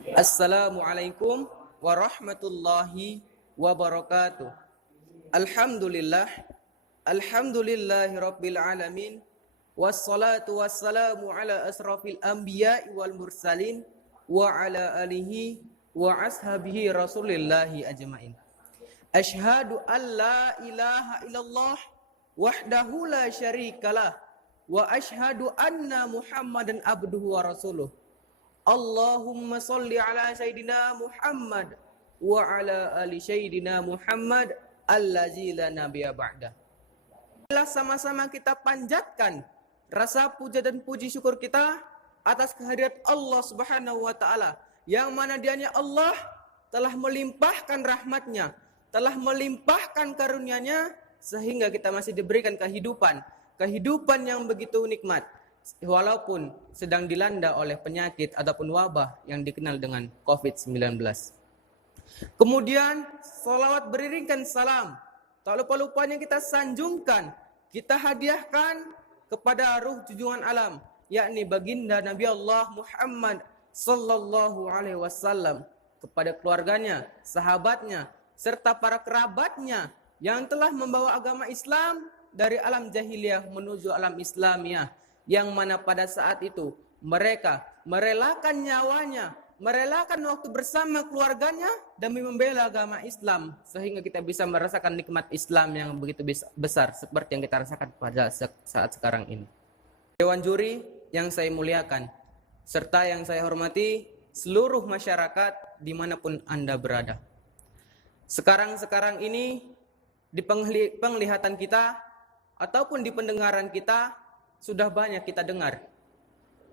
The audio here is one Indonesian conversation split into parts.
Assalamualaikum warahmatullahi wabarakatuh. Alhamdulillah, alhamdulillahi rabbil alamin, wassalatu wassalamu ala asrafil anbiya'i wal mursalin wa ala alihi wa ashabihi rasulillahi ajma'in. Ashhadu an la ilaha illallah wahdahu la syarikalah wa ashhadu anna Muhammadan abduhu wa rasuluh. Allahumma salli ala Sayyidina Muhammad wa ala ali Sayyidina Muhammad allazi la nabiyya ba'da. Sama-sama kita panjatkan rasa puja dan puji syukur kita atas kehadirat Allah Subhanahu wa taala, yang mana Dianya Allah telah melimpahkan rahmatnya, telah melimpahkan karunia-Nya sehingga kita masih diberikan kehidupan yang begitu nikmat, walaupun sedang dilanda oleh penyakit ataupun wabah yang dikenal dengan COVID-19. Kemudian salawat beriringkan salam, tak lupa-lupanya kita sanjungkan, kita hadiahkan kepada ruh junjungan alam, yakni baginda Nabi Allah Muhammad sallallahu alaihi wasallam, kepada keluarganya, sahabatnya, serta para kerabatnya yang telah membawa agama Islam dari alam jahiliyah menuju alam Islamiyah, yang mana pada saat itu mereka merelakan nyawanya, merelakan waktu bersama keluarganya demi membela agama Islam, sehingga kita bisa merasakan nikmat Islam yang begitu besar seperti yang kita rasakan pada saat sekarang ini. Dewan juri yang saya muliakan, serta yang saya hormati seluruh masyarakat dimanapun Anda berada. Sekarang ini di penglihatan kita ataupun di pendengaran kita sudah banyak kita dengar,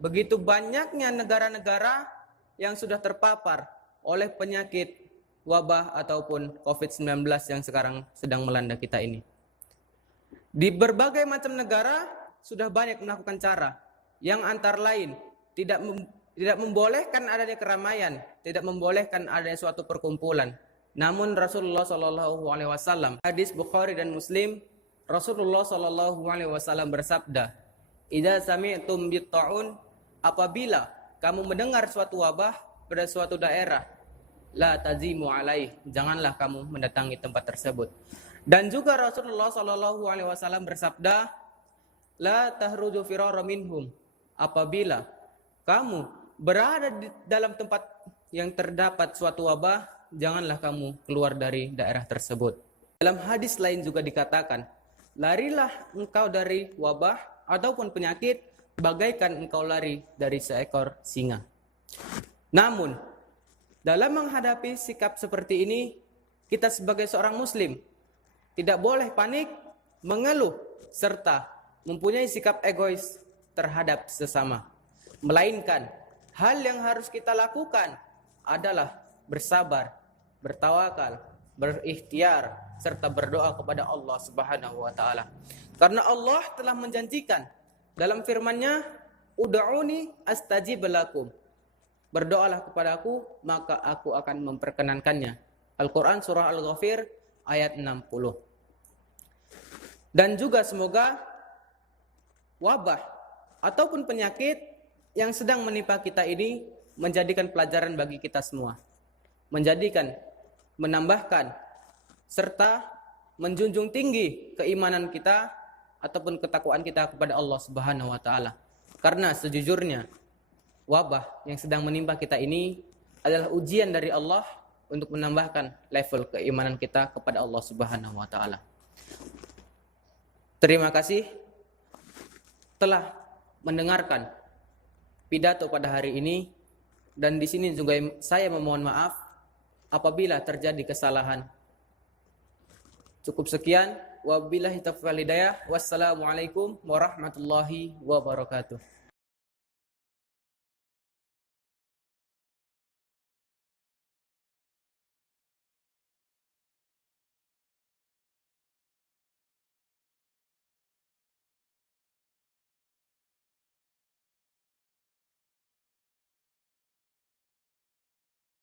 begitu banyaknya negara-negara yang sudah terpapar oleh penyakit wabah ataupun COVID-19 yang sekarang sedang melanda kita ini. Di berbagai macam negara sudah banyak melakukan cara yang antara lain tidak membolehkan adanya keramaian, tidak membolehkan adanya suatu perkumpulan. Namun Rasulullah SAW, hadis Bukhari dan Muslim, Rasulullah SAW bersabda, "Idza sami'tum bit-ta'un," apabila kamu mendengar suatu wabah pada suatu daerah, la tazimu alaih, janganlah kamu mendatangi tempat tersebut. Dan juga Rasulullah SAW bersabda, la tahruju firara minhum, apabila kamu berada di dalam tempat yang terdapat suatu wabah, janganlah kamu keluar dari daerah tersebut. Dalam hadis lain juga dikatakan, larilah engkau dari wabah ataupun penyakit bagaikan engkau lari dari seekor singa. Namun, dalam menghadapi sikap seperti ini, kita sebagai seorang muslim tidak boleh panik, mengeluh, serta mempunyai sikap egois terhadap sesama. Melainkan, hal yang harus kita lakukan adalah bersabar, bertawakal, berikhtiar, serta berdoa kepada Allah Subhanahu wa taala. Karena Allah telah menjanjikan dalam firman-Nya, "Ud'uni astajib lakum." Berdoalah kepadaku, maka aku akan memperkenankannya. Al-Qur'an surah Al-Ghafir ayat 60. Dan juga semoga wabah ataupun penyakit yang sedang menimpa kita ini menjadikan pelajaran bagi kita semua. Menambahkan serta menjunjung tinggi keimanan kita ataupun ketakwaan kita kepada Allah Subhanahu wa taala. Karena sejujurnya wabah yang sedang menimpa kita ini adalah ujian dari Allah untuk menambahkan level keimanan kita kepada Allah Subhanahu wa taala. Terima kasih telah mendengarkan pidato pada hari ini, dan di sini juga saya memohon maaf apabila terjadi kesalahan. Cukup sekian. Wabillahi taufiq wal hidayah. Wassalamualaikum warahmatullahi wabarakatuh.